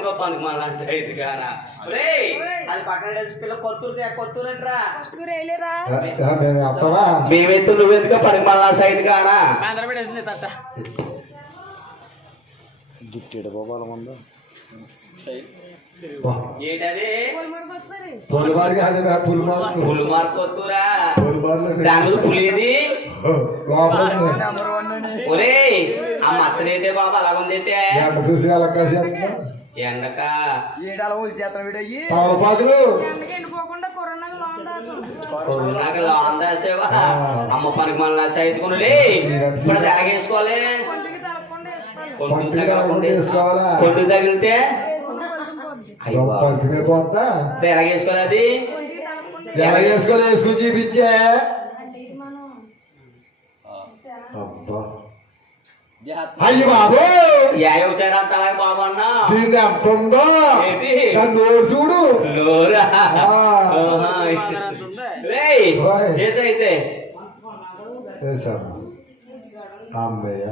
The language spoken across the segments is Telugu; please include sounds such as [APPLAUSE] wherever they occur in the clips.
అనుకో పనికి మళ్ళీ అయితే కానా ఒరేయ్, అది పక్కన డేసి పిల్ల కొత్తూరు కొత్తూరు అంటరా. మేమెత్తు నువ్వెందుకు పనికి మళ్ళా సైడ్ కానా గిట్టెడు పోవాల ముందు ఏంటది? పులిమారు కాదు పులిమారు పులి మార్కు కొత్తూరా? పులిమారులో దాని పులిది. ఒరేయ్ ఆ మచ్చలేటే బాబా అలాగుందేంటే? ఎండ చూసి అలా ఎండక? తమలపాకులు ఎండకి ఎండిపోకుండా కరోనాకి లోన్ దాచు కొన్నాక లాన్ దాసేవా అమ్మ పనికి మళ్ళీ సైడ్ కొనులే. ఇప్పుడు అది ఎలాగేసుకోవాలి? కొట్టు తగిలితే? ఎలాగేసుకోవాలి అది? కొంటికి తలకుండా ఎలా వేసుకోవాలి. వేసుకుని చూపించే. అయ్యి బాబు దీన్ని? దాన్ని నోరు చూడు. అమ్మయ్య.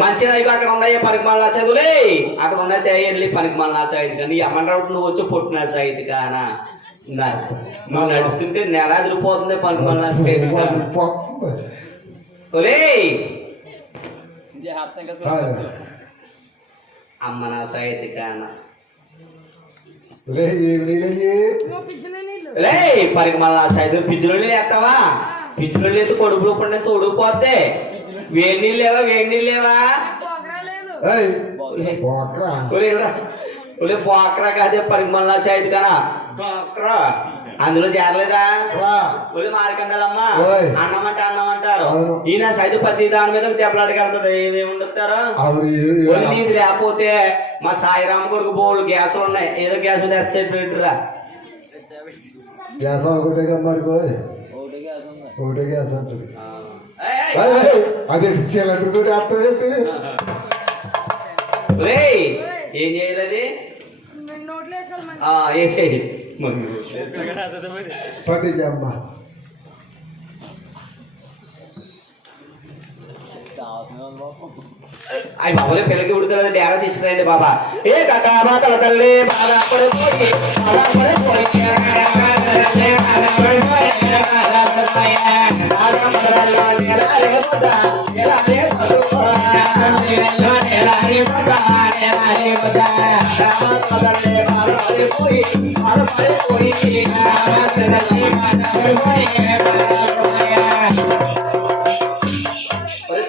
మంచిగా ఇవి అక్కడ ఉన్నాయి పనికి మళ్ళా చదువులే అక్కడ ఉన్నాయి తేయండి పనికి మళ్ళా చదువు కానీ అమ్మరావు నువ్వు వచ్చి పుట్టిన సైతు కానా నువ్వు నడుపుతుంటే నెల అదిరిపోతుంది [LAUGHS] సైతు ఒలే అమ్మ నా సైతు కానా పనికి మళ్ళా సైతు పిచ్చులు లేస్తావా పిచ్చులు లేదు కొడుకులు పండి తోడుకుపోతే. వేడి నీళ్ళు లేవా వేడి నీళ్ళు లేవా? పోకరా ఒరే కాదే పనికి మళ్ళా సైతు కానా అందులో చేరలేదా మారకండాలమ్మా. ఓయ్. అన్నం అంటే అన్నం అంటారు. ఈయన సైతు ప్రతి దాని మీద దెబ్బలాటకి వెళ్తుంది ఏమేముంటారు అవును ఏ- ఒరే నీది లేకపోతే మా సాయిరామ్ కొడుకు బోళ్ళు గ్యాసులు ఉన్నాయి. ఏదో గ్యాస్ మీద పెట్టురా గ్యాస్ ఒకటే కమ్మడుకో. ఒకటే గ్యాస్ అది చీలంటితో అర్థం ఏంటి? ఏం చేయాలి అది? మీ నోట్లో వేసుకోవాలి అవి బాబులే పిల్లకి ఉడతలేదు డేరా తీసుకురండి బాబా ఏ కథా మాతల తల్లి బాగా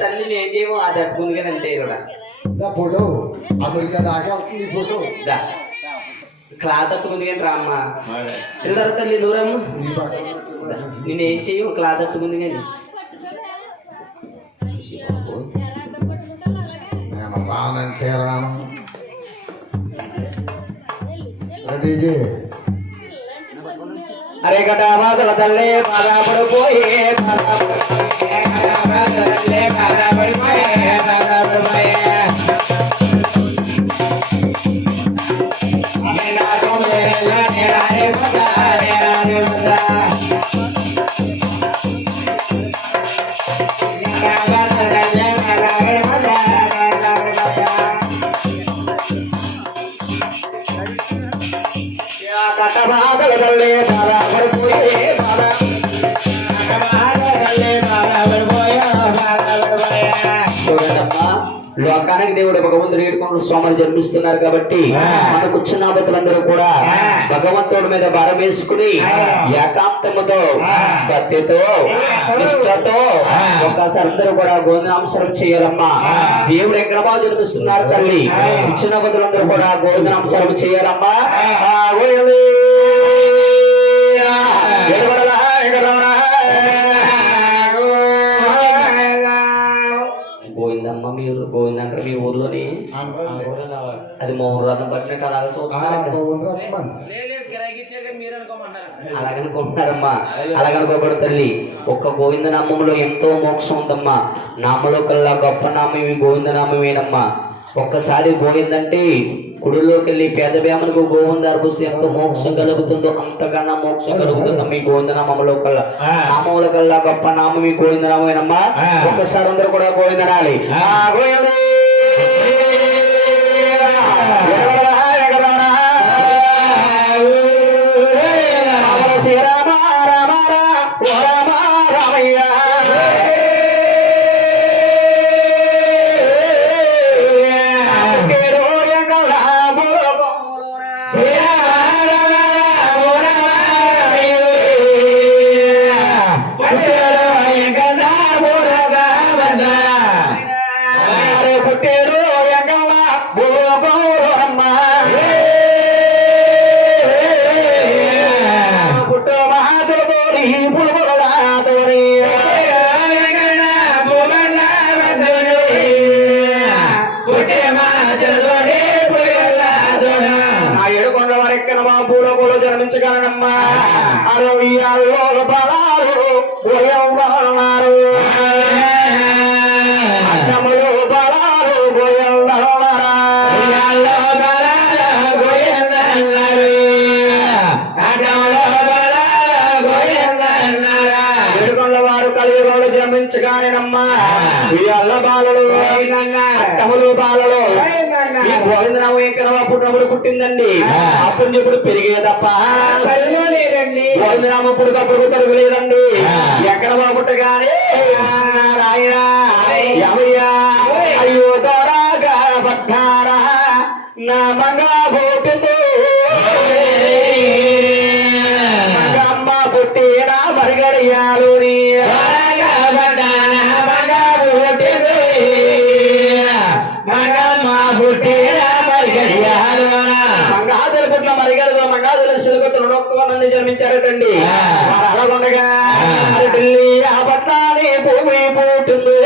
తల్లి నేను చేయము అది అట్టుకుంది కానీ అంతే కదా. ఫోటో. అమెరికా దాకా ఈ ఫోటో. దా. క్లాత్ అట్టుకుంది కానీ రామ్మ. వెళ్తారా తల్లి పక్కన. పెట్టుకున్నా. నేను ఏం చెయ్యు క్లాత్ అట్టుకుంది కానీ. నేను రానంటే రాను రెడీ చేయి. అరే గట బాధల తల్లి బాధపడిపోయి బాధపడిపోయి, బాధల తల్లి బాధపడిపోయి, బాధపడిపోయి. అమ్మే నాకు మేరెల్ల నేరానే పద, నేరానే లోకానికి దేవుడు భగవంతుడు ఏడుకొని సోమలు జన్మిస్తున్నారు కాబట్టి మన కూర్చున్నాబతులందరూ కూడా భగవంతుడి మీద భారం వేసుకుని ఏకాంతముతో భక్తితో నిష్ఠతో ఒకసారి అందరూ కూడా గోధనాంశనం చేయాలమ్మా. దేవుడు ఎక్కడ బాగా జన్మిస్తున్నారు తల్లి? కూర్చున్నాబతులందరూ కూడా గోధనాంశనం చేయాలమ్మా. గోవిందంటారు మీ ఊర్లోని? అది మా ఊరు రథం పట్టినట్టు అలాగే. అలాగనుకుంటున్నారమ్మా అలాగనుకోకూడదు తల్లి. ఒక్క గోవింద నామంలో ఎంతో మోక్షం ఉందమ్మా. నామలో కల్లా గొప్ప నామం ఇవి గోవింద నామమేనమ్మా ఒక్కసారి గోవిందంటే గుడిలోకి వెళ్ళి పేద వేమనకు గోవింద అర్పుస్తే ఎంత మోక్షం కలుగుతుందో అంతకన్నా మోక్షం కలుగుతుందో మీ గోవింద నామంలో కల్లా. నామముల కల్లా గొప్ప నామం మీ గోవింద నామేనమ్మా. ఒక్కసారి అందరూ కూడా గోవిందనాలి అరవయ్యాల్లో బలాలు గోయన్నారు అన్నములు బలాలు ఏడుకొండల వారు కలియుగంలో జన్మించగానేనమ్మా ఉయ్యాల బాలలు అట్టములు బాలలు. ఈ గోవిందరావు ఎంకనవా పుట్టినప్పుడు పుట్టిందండి. అప్పుడు ఇప్పుడు పెరిగేదప్ప. గోవిందరామ పుట్టుకప్పుడు తరుగులేదండి ఎక్కడ పుట్టగానే? నారాయణ. యమయ్యా. అయ్యో దొరగా పట్టారా నా మంగా పుట్టిందో మంగమ్మ పుట్టిన మరిగడియాలు అలాగుండగా ఢిల్లీ ఆ. పట్నాన్ని భూమి పుట్టింది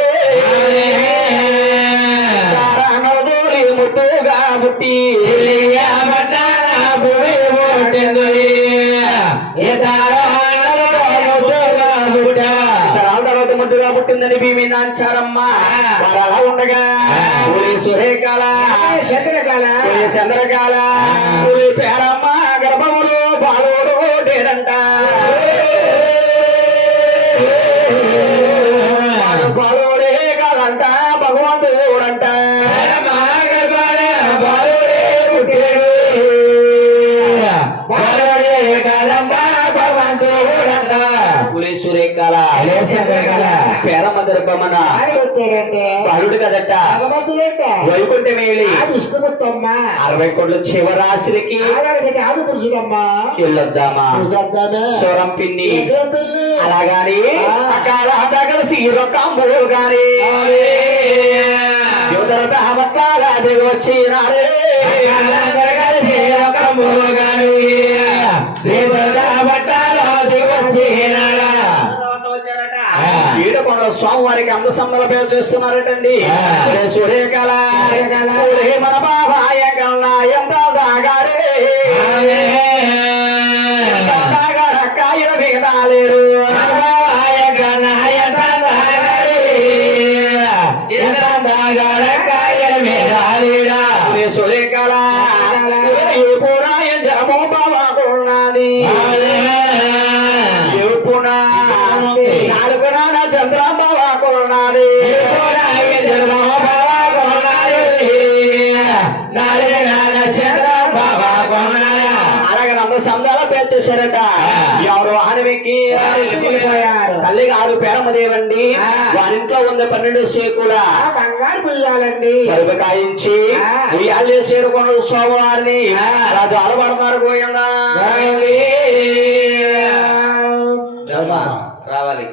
నవదూరి ముట్టుగా పుట్టి పుట్టిందని భీమి నాంచారమ్మ. వారు అలా ఉండగా సురేకాల చంద్రకాల ఊరి పేరమ్మ. ఊరి సురేకాల పేరమ్మ గర్భమన బాలుడు కదట వైకుంఠం వేలి ఇష్టమొత్తమ్మా అరవై కోట్ల చివరాశులకి వెళ్ళొద్దామా సొరం పిన్ని అలాగాని అకాల కలిసి రొక్కంబు గాని యువతరత మట్టాల దిగి వచ్చినారే ఈడకొండ స్వామివారికి అంద సంబల పేరు చేస్తున్నారటండి సూర్యకళ మన బాబాయ కల్లా ఎంత అలాగే అందరూ సందాల పేరు చేశారట. ఎవరు వాహనమెక్కి వెళ్ళిపోయారు. తల్లి గారు పేరమ్మదేవండి ఆ. వారింట్లో ఉన్న పన్నెండు సేకుల బంగారు పుయ్యాలండి కరుపు కాయించి. ఉయ్యాలు చేడుకొండ స్వామివారిని. అలా దొరబడతారు గోయిందా రమ్మా, రావాలి.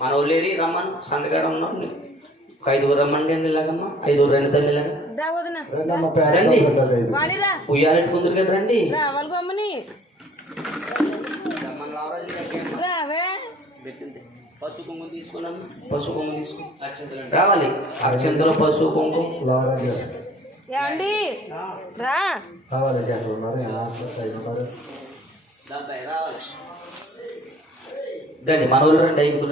మన ఊళ్ళేది రమ్మను సంతకాడ ఉన్నాం ఒక ఐదుగురు రమ్మండి అండి ఇలాగమ్మా ఐదుగురు రెండు తల్లి ఇలాగ రండి. ఉయ్యాలెట్టుకుందరు కదా రండి. పసుపు కుంకుమ తీసుకున్నాము? పసుపు కుంకుమ తీసుకుని రావాలి. అక్షంతలో పసుపు కుంకుమ. లోరంగా ఏమండి? రా. రావాలి దండి మన ఊళ్ళో రండి ఐదుగురు